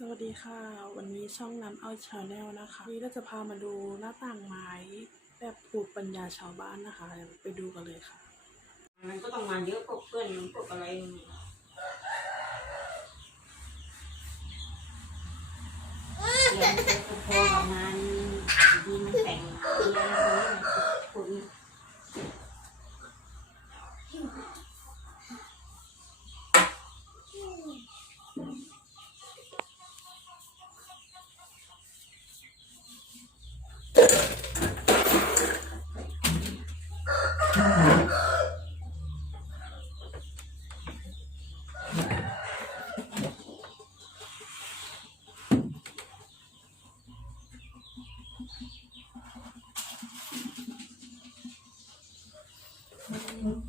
สวัสดีค่ะ วันนี้ช่องน้ำเอาชาแนลนะคะวันนี้เราจะพามาดูหน้าต่างไม้แบบภูมิปัญญาชาวบ้านนะคะ ไปดูกันเลยค่ะ มันก็ต้องมาเยอะพวกเพื่อนพวกอะไรเรียนไปพอประมาณดีมันแต่ง Hum.